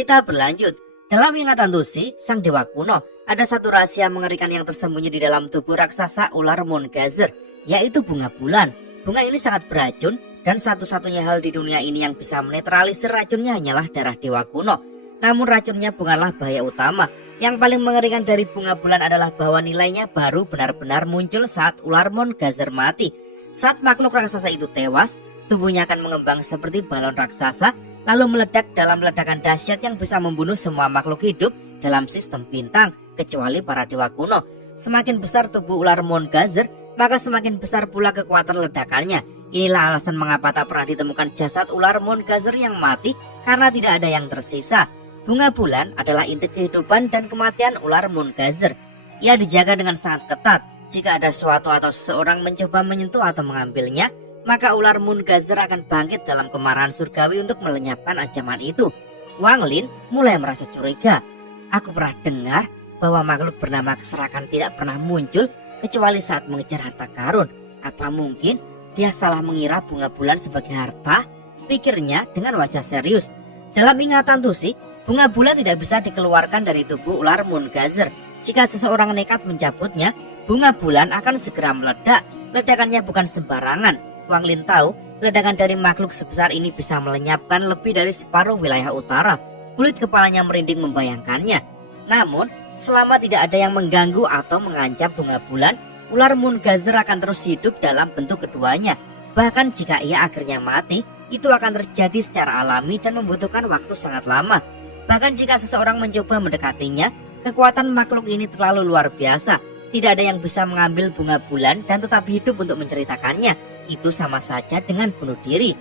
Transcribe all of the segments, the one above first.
Cerita berlanjut. Dalam ingatan Tusi, sang dewa kuno, ada satu rahasia mengerikan yang tersembunyi di dalam tubuh raksasa ular Moongazer, yaitu bunga bulan. Bunga ini sangat beracun, dan satu-satunya hal di dunia ini yang bisa menetralisir racunnya hanyalah darah dewa kuno. Namun racunnya bukanlah bahaya utama. Yang paling mengerikan dari bunga bulan adalah bahwa nilainya baru benar-benar muncul saat ular Moongazer mati. Saat makhluk raksasa itu tewas, tubuhnya akan mengembang seperti balon raksasa, lalu meledak dalam ledakan dahsyat yang bisa membunuh semua makhluk hidup dalam sistem bintang, kecuali para dewa kuno. Semakin besar tubuh ular Moongazer, maka semakin besar pula kekuatan ledakannya. Inilah alasan mengapa tak pernah ditemukan jasad ular Moongazer yang mati, karena tidak ada yang tersisa. Bunga bulan adalah inti kehidupan dan kematian ular Moongazer. Ia dijaga dengan sangat ketat. Jika ada sesuatu atau seseorang mencoba menyentuh atau mengambilnya, maka ular Moongazer akan bangkit dalam kemarahan surgawi untuk melenyapkan ancaman itu. Wang Lin mulai merasa curiga. Aku pernah dengar bahwa makhluk bernama keserakan tidak pernah muncul kecuali saat mengejar harta karun. Apa mungkin dia salah mengira bunga bulan sebagai harta? Pikirnya dengan wajah serius. Dalam ingatan Tusi, bunga bulan tidak bisa dikeluarkan dari tubuh ular Moongazer. Jika seseorang nekat mencabutnya, bunga bulan akan segera meledak. Ledakannya bukan sembarangan. Wang Lin tahu ledakan dari makhluk sebesar ini bisa melenyapkan lebih dari separuh wilayah utara. Kulit kepalanya merinding membayangkannya. Namun, selama tidak ada yang mengganggu atau mengancam bunga bulan, ular Moongazer akan terus hidup dalam bentuk keduanya. Bahkan jika ia akhirnya mati, itu akan terjadi secara alami dan membutuhkan waktu sangat lama. Bahkan jika seseorang mencoba mendekatinya, kekuatan makhluk ini terlalu luar biasa. Tidak ada yang bisa mengambil bunga bulan dan tetap hidup untuk menceritakannya. Itu sama saja dengan bunuh diri.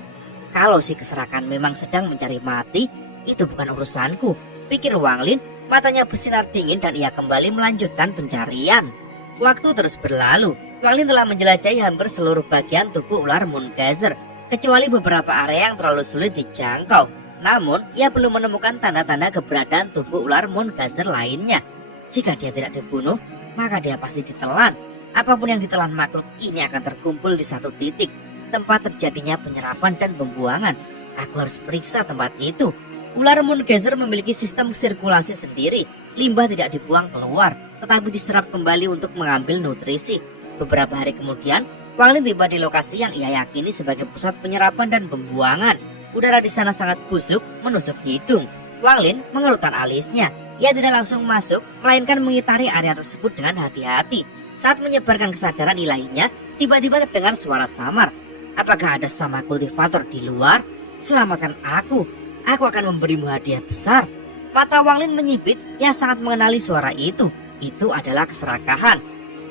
Kalau si keserakan memang sedang mencari mati, itu bukan urusanku, pikir Wang Lin. Matanya bersinar dingin dan ia kembali melanjutkan pencarian. Waktu terus berlalu. Wang Lin telah menjelajahi hampir seluruh bagian tubuh ular Moongazer, kecuali beberapa area yang terlalu sulit dijangkau. Namun, ia belum menemukan tanda-tanda keberadaan tubuh ular Moongazer lainnya. Jika dia tidak dibunuh, maka dia pasti ditelan. Apapun yang ditelan makhluk ini akan terkumpul di satu titik, tempat terjadinya penyerapan dan pembuangan. Aku harus periksa tempat itu. Ular Moongazer memiliki sistem sirkulasi sendiri. Limbah tidak dibuang keluar, tetapi diserap kembali untuk mengambil nutrisi. Beberapa hari kemudian, Wang Lin tiba di lokasi yang ia yakini sebagai pusat penyerapan dan pembuangan. Udara di sana sangat busuk, menusuk hidung. Wang Lin mengerutkan alisnya. Ia tidak langsung masuk, melainkan mengitari area tersebut dengan hati-hati. Saat menyebarkan kesadaran ilahinya, tiba-tiba terdengar suara samar. Apakah ada sama kultivator di luar? Selamatkan aku akan memberimu hadiah besar. Mata Wang Lin menyipit, ia sangat mengenali suara itu. Itu adalah keserakahan.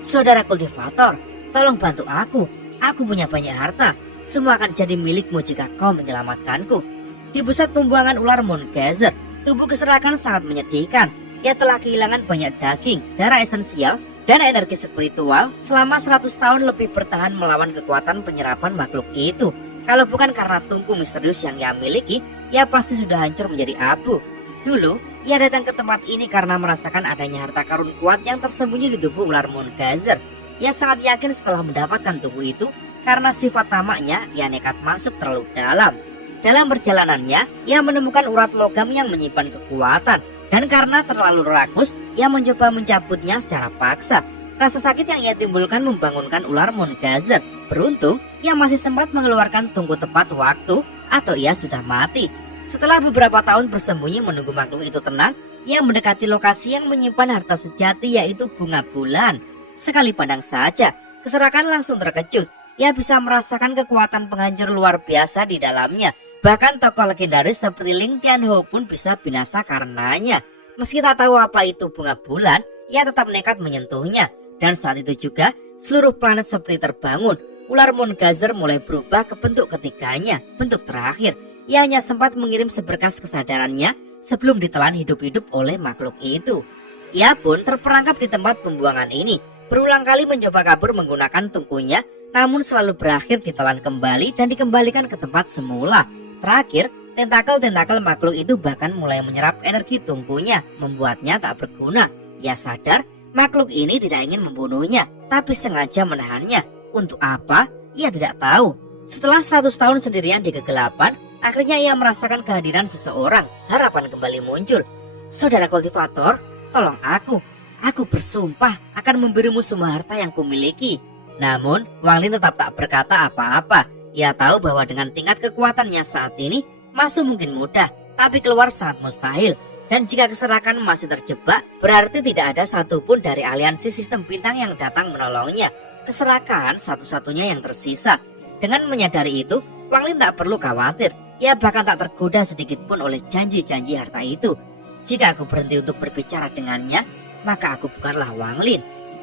Saudara kultivator, tolong bantu aku punya banyak harta. Semua akan jadi milikmu jika kau menyelamatkanku. Di pusat pembuangan ular Moongazer, tubuh keserakahan sangat menyedihkan. Ia telah kehilangan banyak daging, darah esensial, dan energi spiritual selama 100 tahun lebih bertahan melawan kekuatan penyerapan makhluk itu. Kalau bukan karena tungku misterius yang ia miliki, ia pasti sudah hancur menjadi abu. Dulu, ia datang ke tempat ini karena merasakan adanya harta karun kuat yang tersembunyi di tubuh ular Moongazer. Ia sangat yakin setelah mendapatkan tungku itu, karena sifat tamaknya, ia nekat masuk terlalu dalam. Dalam perjalanannya, ia menemukan urat logam yang menyimpan kekuatan. Dan karena terlalu rakus, ia mencoba mencabutnya secara paksa. Rasa sakit yang ia timbulkan membangunkan ular Moongazer. Beruntung, ia masih sempat mengeluarkan tungku tepat waktu, atau ia sudah mati. Setelah beberapa tahun bersembunyi menunggu makhluk itu tenang, ia mendekati lokasi yang menyimpan harta sejati, yaitu bunga bulan. Sekali pandang saja, keserakan langsung terkejut. Ia bisa merasakan kekuatan penghancur luar biasa di dalamnya. Bahkan tokoh legendaris seperti Ling Tianhou pun bisa binasa karenanya. Meski tak tahu apa itu bunga bulan, ia tetap nekat menyentuhnya. Dan saat itu juga, seluruh planet seperti terbangun. Ular Moongazer mulai berubah ke bentuk ketiganya, bentuk terakhir. Ia hanya sempat mengirim seberkas kesadarannya sebelum ditelan hidup-hidup oleh makhluk itu. Ia pun terperangkap di tempat pembuangan ini. Berulang kali mencoba kabur menggunakan tungkunya, namun selalu berakhir ditelan kembali dan dikembalikan ke tempat semula. Terakhir, tentakel-tentakel makhluk itu bahkan mulai menyerap energi tungkunya, membuatnya tak berguna. Ia sadar makhluk ini tidak ingin membunuhnya, tapi sengaja menahannya. Untuk apa? Ia tidak tahu. Setelah 100 tahun sendirian di kegelapan, Akhirnya ia merasakan kehadiran seseorang. Harapan kembali muncul. Saudara kultivator, tolong aku. Aku bersumpah akan memberimu semua harta yang kumiliki. Namun, Wang Lin tetap tak berkata apa-apa. Ia tahu bahwa dengan tingkat kekuatannya saat ini, masuk mungkin mudah, tapi keluar sangat mustahil. Dan jika keserakan masih terjebak, berarti tidak ada satupun dari aliansi sistem bintang yang datang menolongnya. Keserakan satu-satunya yang tersisa. Dengan menyadari itu, Wang Lin tak perlu khawatir. Ia bahkan tak tergoda sedikit pun oleh janji-janji harta itu. Jika aku berhenti untuk berbicara dengannya, maka aku bukanlah Wang Lin.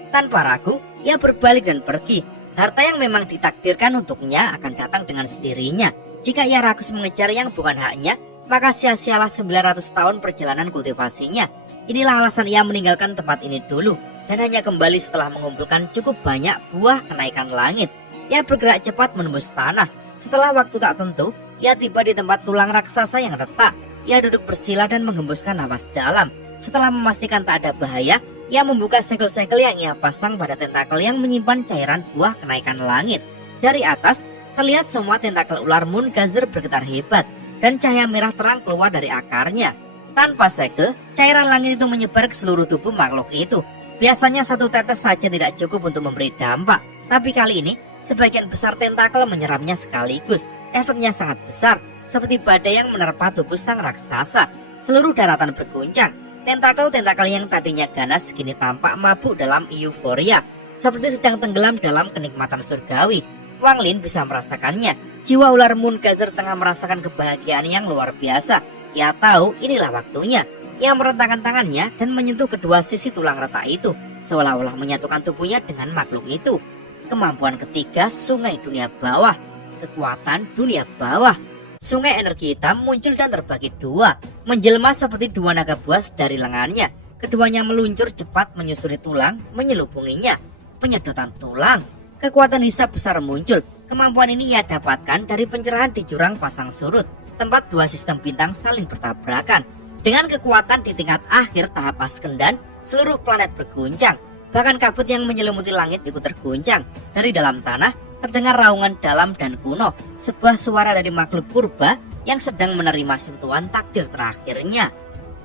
Tanpa ragu, ia berbalik dan pergi. Harta yang memang ditakdirkan untuknya akan datang dengan sendirinya. Jika ia rakus mengejar yang bukan haknya, maka sia-sialah 900 tahun perjalanan kultivasinya. Inilah alasan ia meninggalkan tempat ini dulu dan hanya kembali setelah mengumpulkan cukup banyak buah kenaikan langit. Ia bergerak cepat menembus tanah. Setelah waktu tak tentu, ia tiba di tempat tulang raksasa yang retak. Ia duduk bersila dan menghembuskan napas dalam. Setelah memastikan tak ada bahaya, ia membuka segel-segel yang ia pasang pada tentakel yang menyimpan cairan buah kenaikan langit. Dari atas, terlihat semua tentakel ular Moon Gazer bergetar hebat dan cahaya merah terang keluar dari akarnya. Tanpa segel, cairan langit itu menyebar ke seluruh tubuh makhluk itu. Biasanya satu tetes saja tidak cukup untuk memberi dampak, tapi kali ini sebagian besar tentakel menyerapnya sekaligus. Efeknya sangat besar, seperti badai yang menerpa tubuh sang raksasa. Seluruh daratan berguncang. Tentakel-tentakel yang tadinya ganas kini tampak mabuk dalam euforia, seperti sedang tenggelam dalam kenikmatan surgawi. Wang Lin bisa merasakannya. Jiwa ular Moon Gazer tengah merasakan kebahagiaan yang luar biasa. Ia tahu inilah waktunya. Ia merentangkan tangannya dan menyentuh kedua sisi tulang retak itu, seolah-olah menyatukan tubuhnya dengan makhluk itu. Kemampuan ketiga, sungai dunia bawah. Kekuatan dunia bawah. Sungai energi hitam muncul dan terbagi dua, menjelma seperti dua naga buas dari lengannya. Keduanya meluncur cepat menyusuri tulang, menyelubunginya. Penyedotan tulang. Kekuatan hisap besar muncul. Kemampuan ini ia dapatkan dari pencerahan di jurang pasang surut, tempat dua sistem bintang saling bertabrakan. Dengan kekuatan di tingkat akhir tahap Askendan, seluruh planet berguncang. Bahkan kabut yang menyelimuti langit ikut terguncang. Dari dalam tanah, terdengar raungan dalam dan kuno, sebuah suara dari makhluk purba yang sedang menerima sentuhan takdir terakhirnya.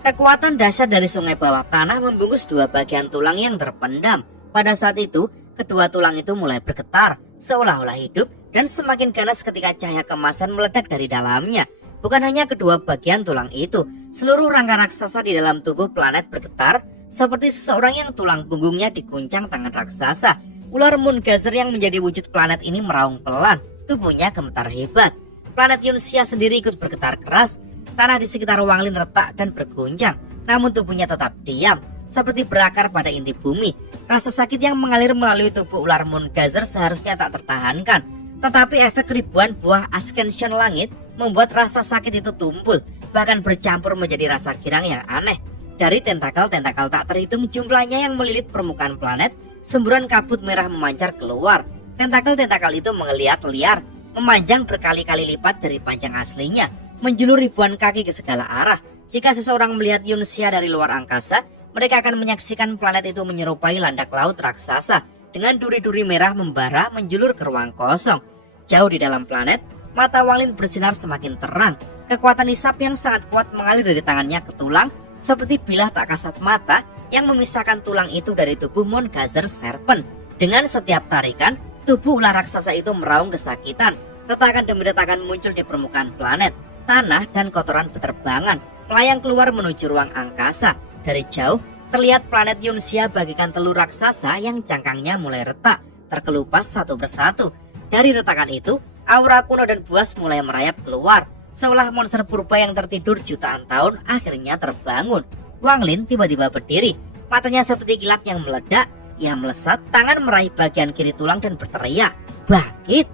Kekuatan dahsyat dari sungai bawah tanah membungkus dua bagian tulang yang terpendam. Pada saat itu, kedua tulang itu mulai bergetar, seolah-olah hidup dan semakin ganas ketika cahaya kemasan meledak dari dalamnya. Bukan hanya kedua bagian tulang itu, seluruh rangka raksasa di dalam tubuh planet bergetar, seperti seseorang yang tulang punggungnya diguncang tangan raksasa. Ular Moon Gazer yang menjadi wujud planet ini meraung pelan, tubuhnya gemetar hebat. Planet Yunxia sendiri ikut bergetar keras. Tanah di sekitar Wang Lin retak dan berguncang, namun tubuhnya tetap diam, seperti berakar pada inti bumi. Rasa sakit yang mengalir melalui tubuh ular Moon Gazer seharusnya tak tertahankan, tetapi efek ribuan buah Ascension langit membuat rasa sakit itu tumpul, bahkan bercampur menjadi rasa girang yang aneh. Dari tentakel-tentakel tak terhitung jumlahnya yang melilit permukaan planet, semburan kabut merah memancar keluar. Tentakel-tentakel itu mengeliat liar, memanjang berkali-kali lipat dari panjang aslinya, menjulur ribuan kaki ke segala arah. Jika seseorang melihat Yunxia dari luar angkasa, mereka akan menyaksikan planet itu menyerupai landak laut raksasa, dengan duri-duri merah membara menjulur ke ruang kosong. Jauh di dalam planet, mata Wang Lin bersinar semakin terang. Kekuatan hisap yang sangat kuat mengalir dari tangannya ke tulang, seperti bilah tak kasat mata yang memisahkan tulang itu dari tubuh Moon Gazer Serpent. Dengan setiap tarikan, tubuh ular raksasa itu meraung kesakitan. Retakan demi retakan muncul di permukaan planet. Tanah dan kotoran beterbangan melayang keluar menuju ruang angkasa. Dari jauh, terlihat planet Yunxia bagaikan telur raksasa yang cangkangnya mulai retak, terkelupas satu persatu. Dari retakan itu, aura kuno dan buas mulai merayap keluar, seolah monster purba yang tertidur jutaan tahun akhirnya terbangun. Wang Lin tiba-tiba berdiri, matanya seperti kilat yang meledak. Ia melesat, tangan meraih bagian kiri tulang dan berteriak, "Bangkit!"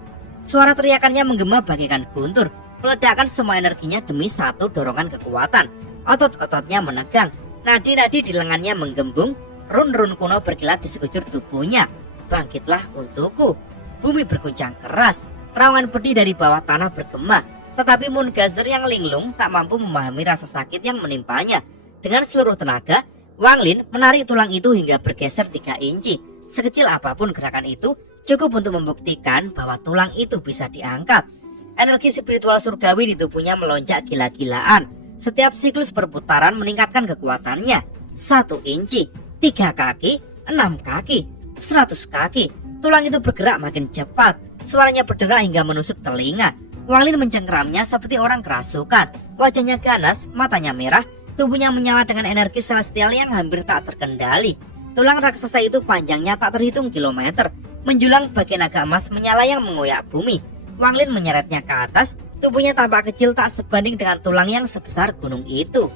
Suara teriakannya menggema bagaikan guntur, meledakkan semua energinya demi satu dorongan kekuatan. Otot-ototnya menegang, nadi-nadi di lengannya menggembung, run-run kuno berkilat di sekujur tubuhnya. "Bangkitlah untukku!" Bumi berguncang keras, raungan pedih dari bawah tanah bergema. Tetapi Moon Gazer yang linglung tak mampu memahami rasa sakit yang menimpanya. Dengan seluruh tenaga, Wang Lin menarik tulang itu hingga bergeser 3 inci. Sekecil apapun gerakan itu, cukup untuk membuktikan bahwa tulang itu bisa diangkat. energi spiritual surgawi di tubuhnya melonjak gila-gilaan. Setiap siklus perputaran meningkatkan kekuatannya. 1 inci, 3 kaki, 6 kaki, 100 kaki. Tulang itu bergerak makin cepat. Suaranya berderak hingga menusuk telinga. Wang Lin mencengkeramnya seperti orang kerasukan. Wajahnya ganas, matanya merah, tubuhnya menyala dengan energi celestial yang hampir tak terkendali. Tulang raksasa itu panjangnya tak terhitung kilometer, menjulang bagai naga emas menyala yang mengoyak bumi. Wang Lin menyeretnya ke atas, tubuhnya tampak kecil tak sebanding dengan tulang yang sebesar gunung itu.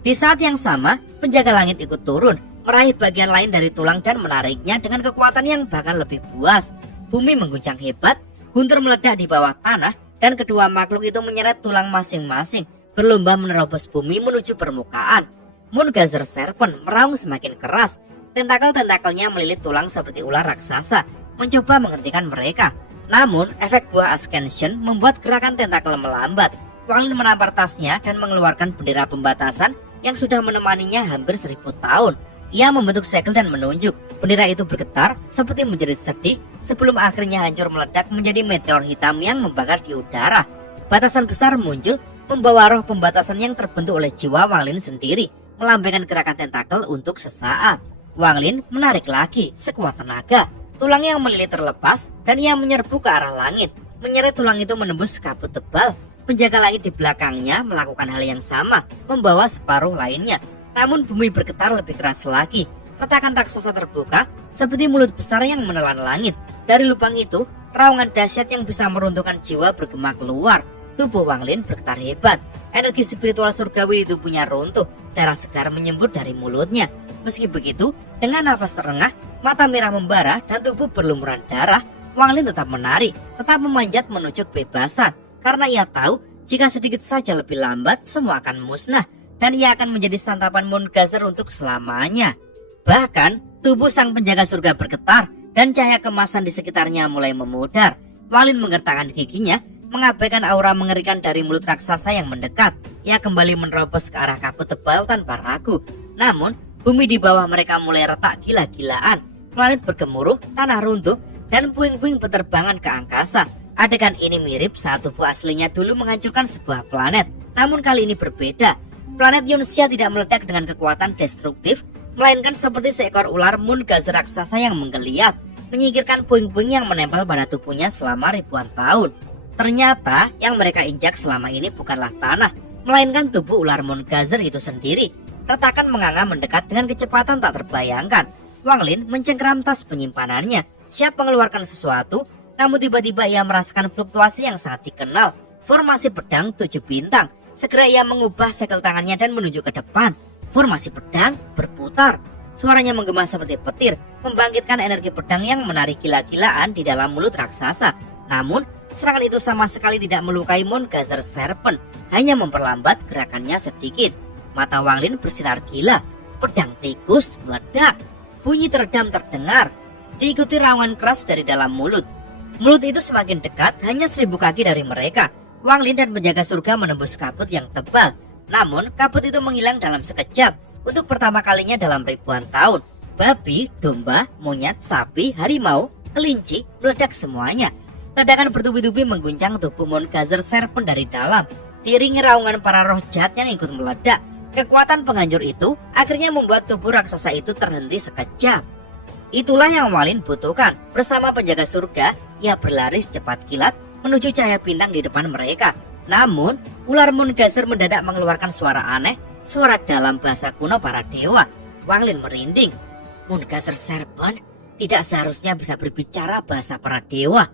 Di saat yang sama, penjaga langit ikut turun, meraih bagian lain dari tulang dan menariknya dengan kekuatan yang bahkan lebih buas. Bumi mengguncang hebat, guntur meledak di bawah tanah, dan kedua makhluk itu menyeret tulang masing-masing, berlomba menerobos bumi menuju permukaan. Moongazer Serpent meraung semakin keras, tentakel-tentakelnya melilit tulang seperti ular raksasa, mencoba menghentikan mereka. Namun, efek buah Ascension membuat gerakan tentakel melambat. Wang Lin menampar tasnya dan mengeluarkan bendera pembatasan yang sudah menemaninya hampir 1000 tahun. Ia membentuk segel dan menunjuk. Bendera itu bergetar seperti menjerit sedih sebelum akhirnya hancur meledak menjadi meteor hitam yang membakar di udara. Batasan besar muncul membawa roh pembatasan yang terbentuk oleh jiwa Wang Lin sendiri, melambaikan gerakan tentakel untuk sesaat. Wang Lin menarik lagi sekuat tenaga. Tulang yang melilit terlepas dan ia menyerbu ke arah langit. Menyeret tulang itu menembus kabut tebal. Penjaga langit di belakangnya melakukan hal yang sama, membawa separuh lainnya. Namun bumi bergetar lebih keras lagi. Retakan raksasa terbuka seperti mulut besar yang menelan langit. Dari lubang itu, raungan dahsyat yang bisa meruntuhkan jiwa bergema keluar. Tubuh Wang Lin bergetar hebat. Energi spiritual surgawi di tubuhnya runtuh. Darah segar menyembur dari mulutnya. Meski begitu, dengan nafas terengah, mata merah membara dan tubuh berlumuran darah, Wang Lin tetap menari, tetap memanjat menuju kebebasan. Karena ia tahu, jika sedikit saja lebih lambat, semua akan musnah. Dan ia akan menjadi santapan Moongazer untuk selamanya. Bahkan, tubuh sang penjaga surga bergetar dan cahaya kemasan di sekitarnya mulai memudar. Wang Lin menggertakkan giginya, mengabaikan aura mengerikan dari mulut raksasa yang mendekat. Ia kembali menerobos ke arah kabut tebal tanpa ragu. Namun, bumi di bawah mereka mulai retak gila-gilaan. Planet bergemuruh, tanah runtuh, dan puing-puing berterbangan ke angkasa. Adegan ini mirip saat tubuh aslinya dulu menghancurkan sebuah planet. Namun kali ini berbeda. Planet Yunxia tidak meledak dengan kekuatan destruktif, melainkan seperti seekor ular Moongazer raksasa yang menggeliat, menyingkirkan puing-puing yang menempel pada tubuhnya selama ribuan tahun. Ternyata yang mereka injak selama ini bukanlah tanah, melainkan tubuh ular Moongazer itu sendiri. Retakan menganga mendekat dengan kecepatan tak terbayangkan. Wang Lin mencengkeram tas penyimpanannya, siap mengeluarkan sesuatu, namun tiba-tiba ia merasakan fluktuasi yang sangat dikenal, formasi pedang 7 bintang. Segera ia mengubah segel tangannya dan menuju ke depan. Formasi pedang berputar. Suaranya menggema seperti petir, membangkitkan energi pedang yang menarik gila-gilaan di dalam mulut raksasa. Namun, serangan itu sama sekali tidak melukai Moongazer Serpent, hanya memperlambat gerakannya sedikit. Mata Wang Lin bersinar gila. Pedang tikus meledak. Bunyi teredam terdengar, diikuti raungan keras dari dalam mulut. Mulut itu semakin dekat, hanya 1000 kaki dari mereka. Wang Lin dan penjaga surga menembus kabut yang tebal. Namun kabut itu menghilang dalam sekejap. Untuk pertama kalinya dalam ribuan tahun, babi, domba, monyet, sapi, harimau, kelinci meledak semuanya. Ledakan bertubi-tubi mengguncang tubuh Moongazer Serpent dari dalam, diiringi raungan para roh jahat yang ikut meledak. Kekuatan penghancur itu akhirnya membuat tubuh raksasa itu terhenti sekejap. Itulah yang Wang Lin butuhkan. Bersama penjaga surga, ia berlari secepat kilat menuju cahaya bintang di depan mereka. Namun, ular Moongazer mendadak mengeluarkan suara aneh, suara dalam bahasa kuno para dewa. Wang Lin merinding. Moongazer Serpent tidak seharusnya bisa berbicara bahasa para dewa.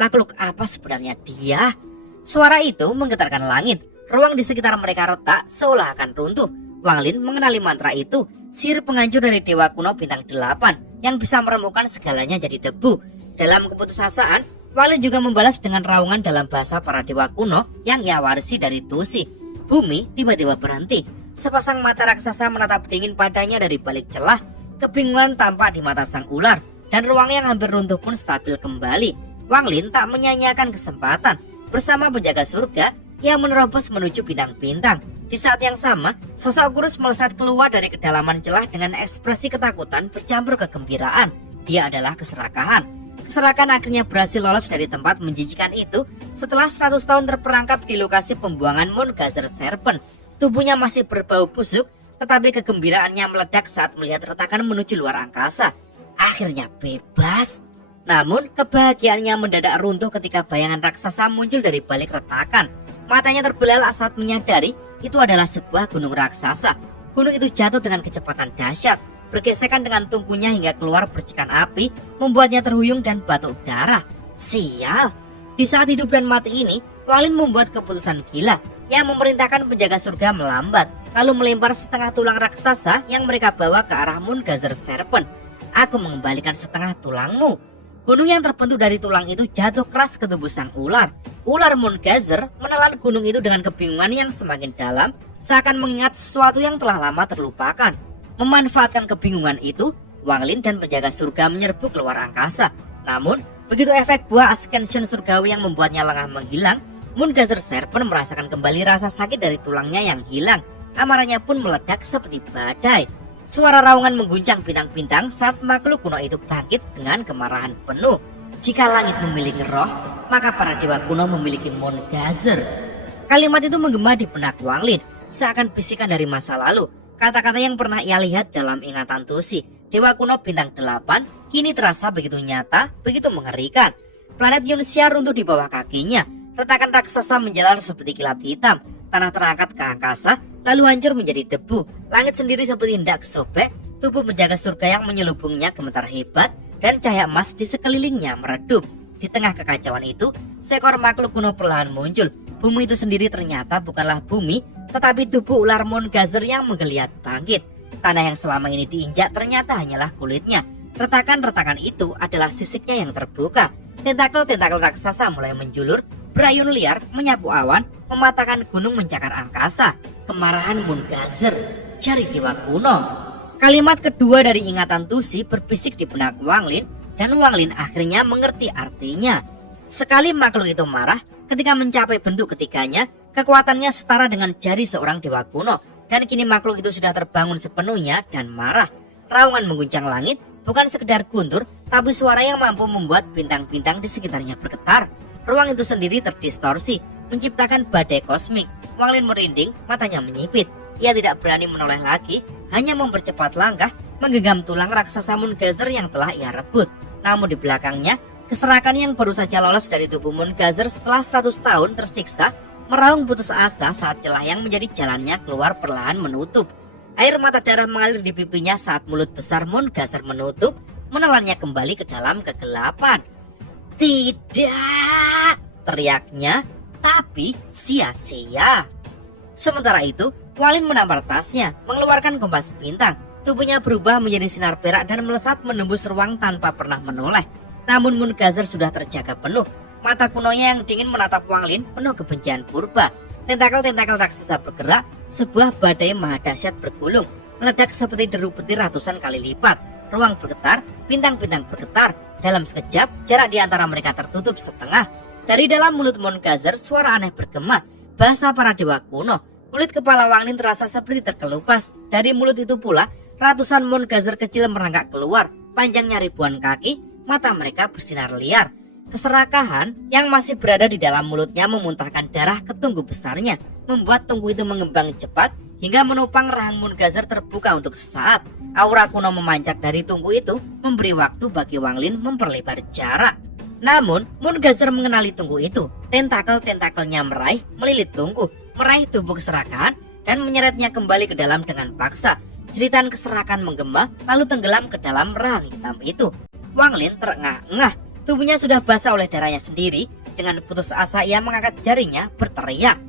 Makhluk apa sebenarnya dia? Suara itu menggetarkan langit. Ruang di sekitar mereka retak seolah akan runtuh. Wang Lin mengenali mantra itu, sihir penghancur dari dewa kuno bintang 8 yang bisa meremukkan segalanya jadi debu. Dalam keputusasaan, Wang Lin juga membalas dengan raungan dalam bahasa para dewa kuno yang ia warisi dari Tusi. Bumi tiba-tiba berhenti. Sepasang mata raksasa menatap dingin padanya dari balik celah. Kebingungan tampak di mata sang ular, dan ruang yang hampir runtuh pun stabil kembali. Wang Lin tak menyia-nyiakan kesempatan. Bersama penjaga surga, ia menerobos menuju bintang-bintang. Di saat yang sama, sosok kurus melesat keluar dari kedalaman celah dengan ekspresi ketakutan bercampur kegembiraan. Dia adalah keserakahan. Keserakan akhirnya berhasil lolos dari tempat menjijikan itu setelah 100 tahun terperangkap di lokasi pembuangan Moongazer Serpent. Tubuhnya masih berbau busuk, tetapi kegembiraannya meledak saat melihat retakan menuju luar angkasa. Akhirnya bebas. Namun kebahagiaannya mendadak runtuh ketika bayangan raksasa muncul dari balik retakan. Matanya terbelalak saat menyadari itu adalah sebuah gunung raksasa. Gunung itu jatuh dengan kecepatan dahsyat, bergesekan dengan tungkunya hingga keluar percikan api, membuatnya terhuyung dan batuk darah. Sial! Di saat hidup dan mati ini, Wang Lin membuat keputusan gila yang memerintahkan penjaga surga melambat, lalu melempar setengah tulang raksasa yang mereka bawa ke arah Moongazer Serpent. Aku mengembalikan setengah tulangmu. Gunung yang terbentuk dari tulang itu jatuh keras ke tubuh sang ular. Ular Moongazer menelan gunung itu dengan kebingungan yang semakin dalam, seakan mengingat sesuatu yang telah lama terlupakan. Memanfaatkan kebingungan itu, Wang Lin dan penjaga surga menyerbu keluar angkasa. Namun, begitu efek buah ascension surgawi yang membuatnya lengah menghilang, Moongazer Serpent merasakan kembali rasa sakit dari tulangnya yang hilang. Amarahnya pun meledak seperti badai. Suara raungan mengguncang bintang-bintang saat makhluk kuno itu bangkit dengan kemarahan penuh. Jika langit memiliki roh, maka para dewa kuno memiliki Moongazer. Kalimat itu menggema di benak Wang Lin, seakan bisikan dari masa lalu. Kata-kata yang pernah ia lihat dalam ingatan Tusi, dewa kuno bintang 8, kini terasa begitu nyata, begitu mengerikan. Planet Yunxia runtuh di bawah kakinya. Retakan raksasa menjalar seperti kilat hitam. Tanah terangkat ke angkasa, lalu hancur menjadi debu. Langit sendiri seperti hendak sobek. Tubuh penjaga surga yang menyelubungnya gemetar hebat, dan cahaya emas di sekelilingnya meredup. Di tengah kekacauan itu, seekor makhluk kuno perlahan muncul. Bumi itu sendiri ternyata bukanlah bumi, tetapi tubuh ular Moongazer yang menggeliat bangkit. Tanah yang selama ini diinjak ternyata hanyalah kulitnya. Retakan-retakan itu adalah sisiknya yang terbuka. Tentakel-tentakel raksasa mulai menjulur, berayun liar, menyapu awan, mematahkan gunung mencakar angkasa. Kemarahan Moongazer, jari dewa kuno. Kalimat kedua dari ingatan Tusi berbisik di benak Wang Lin, dan Wang Lin akhirnya mengerti artinya. Sekali makhluk itu marah, ketika mencapai bentuk ketiganya, kekuatannya setara dengan jari seorang dewa kuno. Dan kini makhluk itu sudah terbangun sepenuhnya dan marah. Raungan mengguncang langit, bukan sekedar guntur, tapi suara yang mampu membuat bintang-bintang di sekitarnya bergetar. Ruang itu sendiri terdistorsi, menciptakan badai kosmik. Wang Lin merinding, matanya menyipit. Ia tidak berani menoleh lagi, hanya mempercepat langkah, menggenggam tulang raksasa Moongazer yang telah ia rebut. Namun di belakangnya, keserakan yang baru saja lolos dari tubuh Moongazer setelah 100 tahun tersiksa, meraung putus asa saat celah yang menjadi jalannya keluar perlahan menutup. Air mata darah mengalir di pipinya saat mulut besar Moongazer menutup, menelannya kembali ke dalam kegelapan. Tidak, teriaknya, tapi sia-sia. Sementara itu, Wang Lin menampar tasnya, mengeluarkan kompas bintang. Tubuhnya berubah menjadi sinar perak dan melesat menembus ruang tanpa pernah menoleh. Namun Moongazer sudah terjaga penuh. Mata kunonya yang dingin menatap Wang Lin penuh kebencian purba. Tentakel-tentakel raksasa bergerak, sebuah badai maha dahsyat bergulung, meledak seperti deru petir ratusan kali lipat. Ruang bergetar, bintang-bintang bergetar. Dalam sekejap, jarak di antara mereka tertutup setengah. Dari dalam mulut Moongazer, suara aneh bergema, bahasa para dewa kuno. Kulit kepala Wang Lin terasa seperti terkelupas. Dari mulut itu pula, ratusan Moongazer kecil merangkak keluar. Panjangnya ribuan kaki, mata mereka bersinar liar. Keserakahan yang masih berada di dalam mulutnya memuntahkan darah ke tunggu besarnya, membuat tunggu itu mengembang cepat hingga menopang rahang Moongazer terbuka untuk sesaat. Aura kuno memanjak dari tunggu itu, memberi waktu bagi Wang Lin memperlebar jarak. Namun Moongazer mengenali tunggu itu. Tentakel-tentakelnya meraih, melilit tunggu, meraih tubuh keserakahan dan menyeretnya kembali ke dalam dengan paksa. Jeritan keserakan menggema lalu tenggelam ke dalam rahang hitam itu. Wang Lin terengah-engah. Tubuhnya sudah basah oleh darahnya sendiri. Dengan putus asa ia mengangkat jarinya berteriak,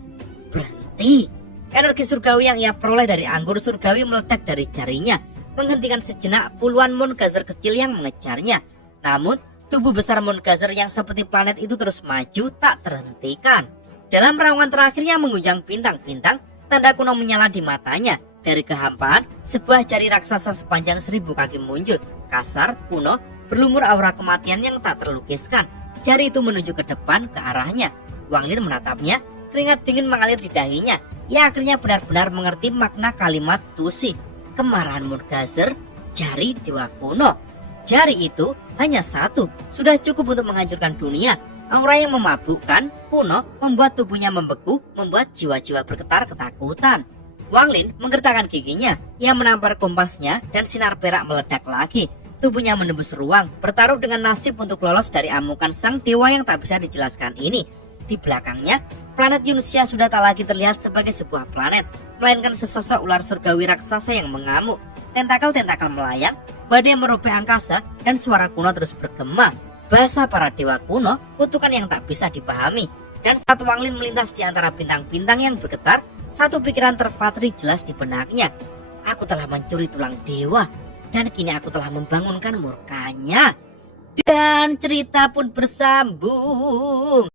"Berhenti!" Energi surgawi yang ia peroleh dari anggur surgawi meledak dari jarinya, menghentikan sejenak puluhan Moongazer kecil yang mengejarnya. Namun tubuh besar Moongazer yang seperti planet itu terus maju tak terhentikan. Dalam raungan terakhirnya mengguncang bintang-bintang, tanda kuno menyala di matanya. Dari kehampaan, sebuah jari raksasa sepanjang 1000 kaki muncul, kasar, kuno, berlumur aura kematian yang tak terlukiskan. Jari itu menuju ke depan ke arahnya. Wang Lin menatapnya, keringat dingin mengalir di dahinya. Ia akhirnya benar-benar mengerti makna kalimat Tusi. Kemarahan Moongazer, jari dewa kuno. Jari itu hanya satu, sudah cukup untuk menghancurkan dunia. Aura yang memabukkan, kuno, membuat tubuhnya membeku, membuat jiwa-jiwa bergetar ketakutan. Wang Lin menggertakkan giginya, ia menampar kompasnya dan sinar perak meledak lagi. Tubuhnya menembus ruang, bertaruh dengan nasib untuk lolos dari amukan sang dewa yang tak bisa dijelaskan ini. Di belakangnya, planet Yunusia sudah tak lagi terlihat sebagai sebuah planet, melainkan sesosok ular surgawi raksasa yang mengamuk. Tentakel-tentakel melayang, badai merobek angkasa, dan suara kuno terus bergema. Bahasa para dewa kuno, kutukan yang tak bisa dipahami. Dan saat Wang Lin melintas di antara bintang-bintang yang bergetar, satu pikiran terpatri jelas di benaknya. Aku telah mencuri tulang dewa, dan kini aku telah membangunkan murkanya. Dan cerita pun bersambung.